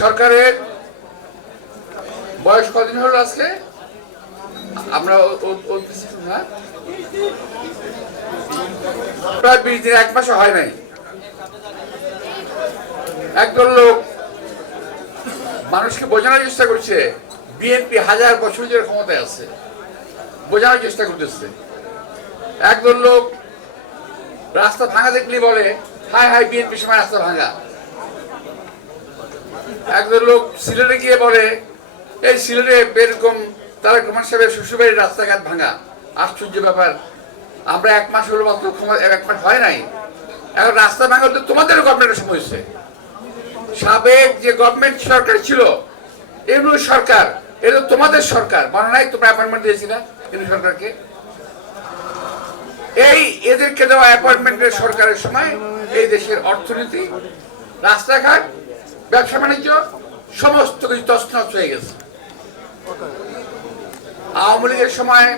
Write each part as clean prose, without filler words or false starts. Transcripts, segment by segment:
সরকারের বয়স কদিন হলো আজকে? আমরা প্রায় 20 দিন, 1 মাসও হয় নাই। একদল লোক মানুষকে বোঝানোর চেষ্টা করছে বিএনপি 1000 বছর ধরে ক্ষমতায় আছে, বোঝানোর চেষ্টা করতেছে। একদল লোক রাস্তা ভাঙা দেখলে বলে হায় হায় বিএনপি সময় রাস্তা ভাঙা। একদল লোক সিলেটে গিয়ে বলে এই সিলেটে এরকম তারেক রহমান সাহেবের শ্বশুরবাড়ির রাস্তাঘাট ভাঙা। আশ্চর্য ব্যাপার, আমরা 1 মাস হলো মাত্র, 1 মাস হয় নাই, এখন রাস্তা ভাঙা তো তোমাদের গভর্নমেন্টের সময় হয়েছে। সাবেক যে গভর্নমেন্ট সরকার ছিল, ইউনূস সরকার, এটা তোমাদের সরকার মনে নাই? তোমরা অ্যাপয়েন্টমেন্ট দিয়েছিলে ইউনূস সরকারকে। এই এদেরকে দেওয়া অ্যাপয়েন্টমেন্টের সরকারের সময় এই দেশের অর্থনীতি, রাস্তাঘাট, ব্যবসা বাণিজ্য সমস্ত কিছু তছনছ হয়ে গেছে। আওয়ামী লীগের সময়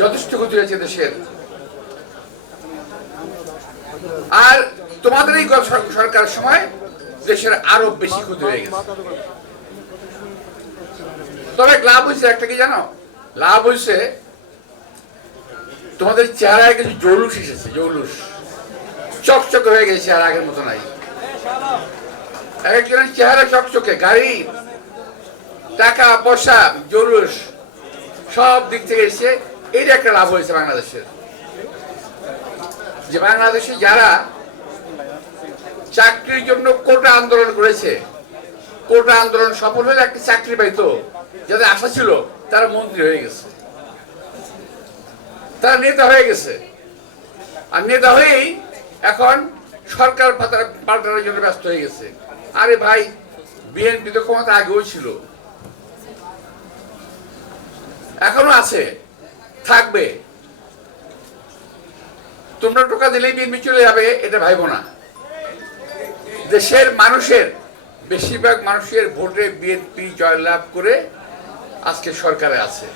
যথেষ্ট ক্ষতি হয়েছে দেশের, আর তোমাদের এই সরকারের সময় দেশের আরো বেশি ক্ষতি হয়ে গেছে। তবে লাভ হয়েছে একটা, কি জানো? লাভ হয়েছে তোমাদের চেহারায় কিছু জৌলুস এসেছে, জৌলুস চকচকে হয়ে গেছে, আর আগের মতো নাই। একজনের চেহারা চকচকে, গাড়ি, টাকা পয়সা, জৌলুস সব দিক থেকে এসে, এইটা একটা লাভ হয়েছে বাংলাদেশের। যে বাংলাদেশে যারা চাকরির জন্য কোটা আন্দোলন করেছে, কোটা আন্দোলন সফল হলে একটা চাকরি পাইতো, যাদের আশা ছিল, তারা মন্ত্রী হয়ে গেছে, তারা নেতা হয়ে গেছে। আর নেতা হয়েই এখন সরকার পাল্টানোর জন্য ব্যস্ত হয়ে গেছে। আরে ভাই, বিএনপি তো ক্ষমতা আগেও ছিল, এখনো আছে, থাকবে। তোমরা টোকা দিলেই বিএনপি চলে যাবে এটা ভাইবো না। দেশের মানুষের বেশিরভাগ মানুষের ভোটে বিএনপি জয়লাভ করে আজকে সরকারে আছে।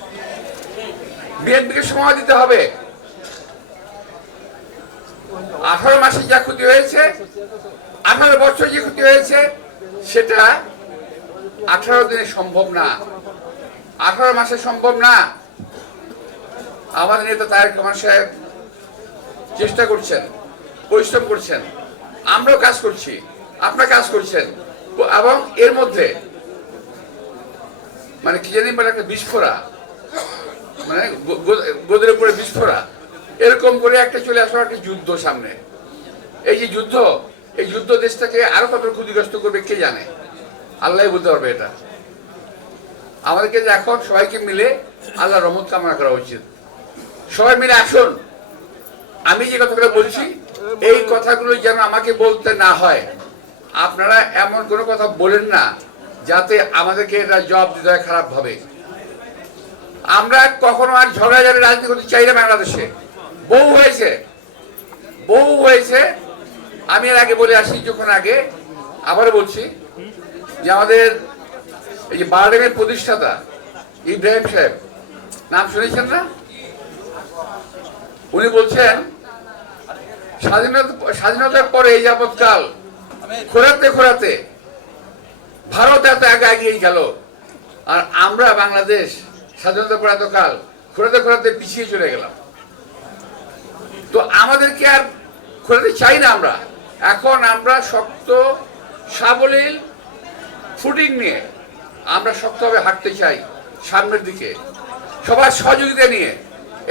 বিএনপিকে সময় দিতে হবে। 18 মাসে যা ক্ষতি হয়েছে, 18 বছর যে ক্ষতি হয়েছে, সেটা 18 দিনে সম্ভব না, 18 মাসে সম্ভব না। আমাদের নেতা তারেক রহমান সাহেব চেষ্টা করছেন, পরিশ্রম করছেন, আমরাও কাজ করছি, আপনারা কাজ করছেন, এবং এর মধ্যে মানে কি জানি বলে একটা বিস্ফোরা, মানে গোদের উপরে বিস্ফোরা, এরকম করে একটা চলে আসার একটা যুদ্ধ সামনে। এই যে যুদ্ধ, এই যুদ্ধ দেশটাকে আরো কত ক্ষতিগ্রস্ত করবে কে জানে, আল্লাহ বলতে পারবে। এটা আমাদেরকে এখন সবাইকে মিলে আল্লাহর রহমত কামনা করা উচিত। সবাই মিলে আসুন, আমি যে কথাগুলো বলছি এই কথাগুলো যেন আমাকে বলতে না হয়। আপনারা এমন কোনো কথা বলেন না যাতে আমাদেরকে এটা জবাব দিতে হয় খারাপ ভাবে। আমরা কখনো আর ঝগড়াঝাড়ি রাজনীতি করতে চাই না। বাংলাদেশে বহু হয়েছে, বহু হয়েছে। আমি এর আগে বলে আসি, যখন আগে আবারও বলছি যে আমাদের এই যে বারডেমের প্রতিষ্ঠাতা ইব্রাহিম সাহেব, নাম শুনেছেন না? উনি বলছেন স্বাধীনতার পরে এই যাবৎকাল খোরাতে খোরাতে ভারত এত আগে এগিয়ে গেল, আর আমরা বাংলাদেশ স্বাধীনতার পর এতকাল খোরাতে খোরাতে পিছিয়ে চলে গেলাম। তো আমাদেরকে আর খোরাতে চাই না আমরা। এখন আমরা শক্ত সাবলীল ফুটিং নিয়ে আমরা শক্তভাবে হাঁটতে চাই সামনের দিকে। সবার সহযোগিতা নিয়ে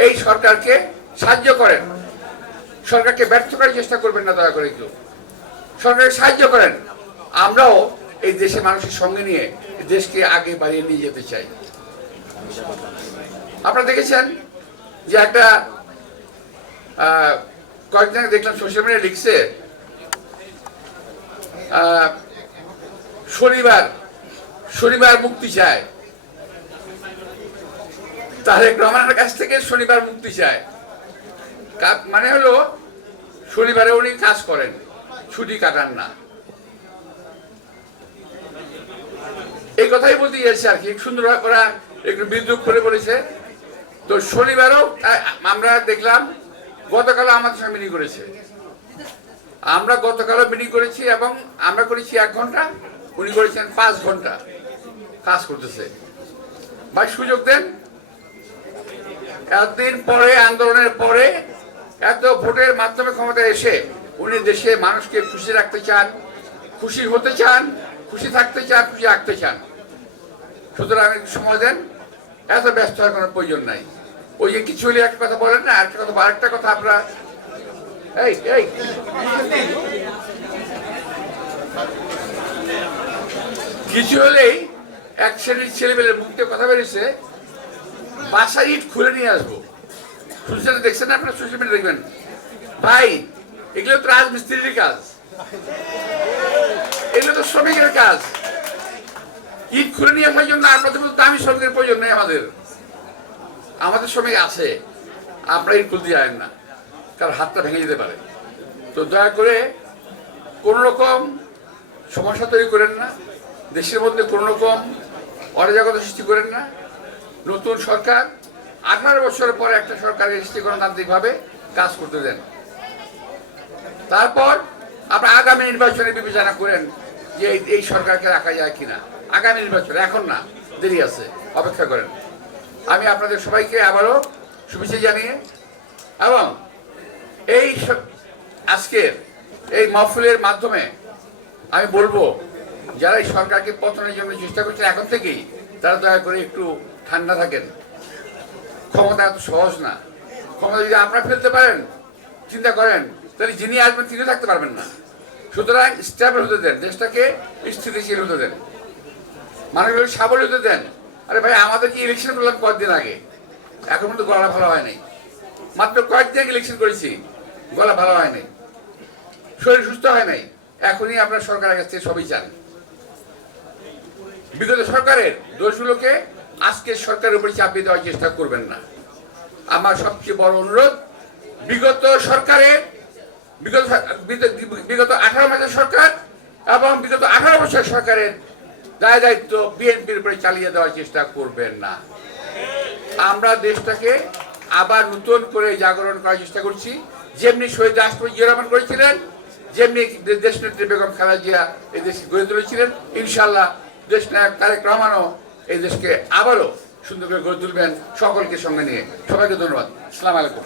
এই সরকারকে সাহায্য করেন, সরকারকে ব্যর্থ করার চেষ্টা করবেন না দয়া করে, কেউ সরকারকে সাহায্য করেন। আমরাও এই দেশে মানুষের সঙ্গে নিয়ে দেশকে আগে বাড়িয়ে নিয়ে যেতে চাই। আপনারা দেখেছেন যে একটা কয়েকদিন দেখলাম সোশ্যাল মিডিয়া লিখছে, শনিবার মুক্তি চায়, তারেক রহমানের কাছ থেকে শনিবার মুক্তি চায়। মানে হলো শনিবারে উনি কাজ করেন, ছুটি কাটান না, এই কথাই বলতে গেছে আর কি। সুন্দর ওরা একটু বিদ্রুপ করে বলেছে। তো শনিবারও আমরা দেখলাম গতকাল আমাদের সঙ্গে মিটিং করেছে, আমরা গতকালও মিটিং করেছি এবং আমরা করেছি 1 ঘন্টা, উনি করেছেন 5 ঘন্টা কাজ করতেছে। ভাই সুযোগ দেন। এতদিন পরে, আন্দোলনের পরে, এত ভোটের মাধ্যমে ক্ষমতায় এসে উনি দেশে মানুষকে খুশি রাখতে চান, খুশি হতে চান, খুশি থাকতে চান, খুশি রাখতে চান। সুতরাং সময় দেন, এত ব্যস্ত হওয়ার কোনো প্রয়োজন নাই। ওই যে কিছু হলে একটা কথা বলেন না, আরেকটা কথা আপনারা এই কিছু হলেই এক শ্রেণীর ছেলেমেয়ের মুখ দিয়ে কথা বেরিয়েছে, বাসার ইট খুলে নিয়ে আসবো। সোশ্যাল দেখছেন না আপনারা, সোশ্যাল মিডিয়া দেখবেন। ভাই এগুলো তো রাজমিস্ত্রির কাজ, এগুলো তো শ্রমিকের কাজ। ইট খুলে নিয়ে আসার জন্য আপনাদের মতো দামি শ্রমিকের প্রয়োজন নেই। আমাদের শ্রমিক আছে, আপনারা ইট খুলতে যাবেন না, কারণ হাতটা ভেঙে যেতে পারে। তো দয়া করে কোন রকম সমস্যা তৈরি করেন না, দেশের মধ্যে কোন রকম অরাজকতা সৃষ্টি করেন না। নতুন সরকার 18 বছরের পরে একটা সরকারের সৃষ্টি গণতান্ত্রিকভাবে কাজ করতে দেন। তারপর আপনারা আগামী নির্বাচনে বিবেচনা করেন যে এই সরকারকে রাখা যায় কিনা। আগামী নির্বাচনে, এখন না, দেরি আছে, অপেক্ষা করেন। আমি আপনাদের সবাইকে আবারও শুভেচ্ছা জানিয়ে এবং এই আজকের এই মাহফিলের মাধ্যমে আমি বলবো, যারা এই সরকারকে পতনের জন্য চেষ্টা করছেন এখন থেকেই, তারা দয়া করে একটু ঠান্ডা থাকেন। ক্ষমতা এত সহজ না। ক্ষমতা যদি আপনারা ফেলতে পারেন, চিন্তা করেন, তাহলে যিনি আসবেন তিনি থাকতে পারবেন না। সুতরাং স্টেবল হতে দেন, দেশটাকে স্থিতিশীল হতে দেন, মানুষগুলো সাবলীল হতে দেন। আরে ভাই, আমাদের কি ইলেকশন করলাম কয়েকদিন আগে, এখন কিন্তু গলা ভালো হয়নি। মাত্র কয়েকদিন আগে ইলেকশন করেছি, গলা ভালো হয়নি, শরীর সুস্থ হয় নাই। এখনই আপনার সরকারের কাছ থেকে সবই চান। বিগত সরকারের দোষগুলোকে আজকের সরকারের উপরে চাপিয়ে দেওয়ার চেষ্টা করবেন না। আমার সবচেয়ে বড় অনুরোধ, বিগত 18 মাসের সরকার এবং বিগত 18 বছর সরকারের দায় দায়িত্ব বিএনপির উপরে চালিয়ে দেওয়ার চেষ্টা করবেন না। আমরা দেশটাকে আবার নতুন করে জাগরণ করার চেষ্টা করছি। যেমনি শহীদ রাষ্ট্রপতি জিয়া রহমান করেছিলেন, যেমনি দেশনেত্রী বেগম খালেদা জিয়া এই দেশকে গড়ে তুলেছিলেন, ইনশাআল্লাহ দেশনায়ক তারেক রহমানও এই দেশকে আবারও সুন্দর করে গড়ে তুলবেন, সকলকে সঙ্গে নিয়ে। সবাইকে ধন্যবাদ। আসসালামু আলাইকুম।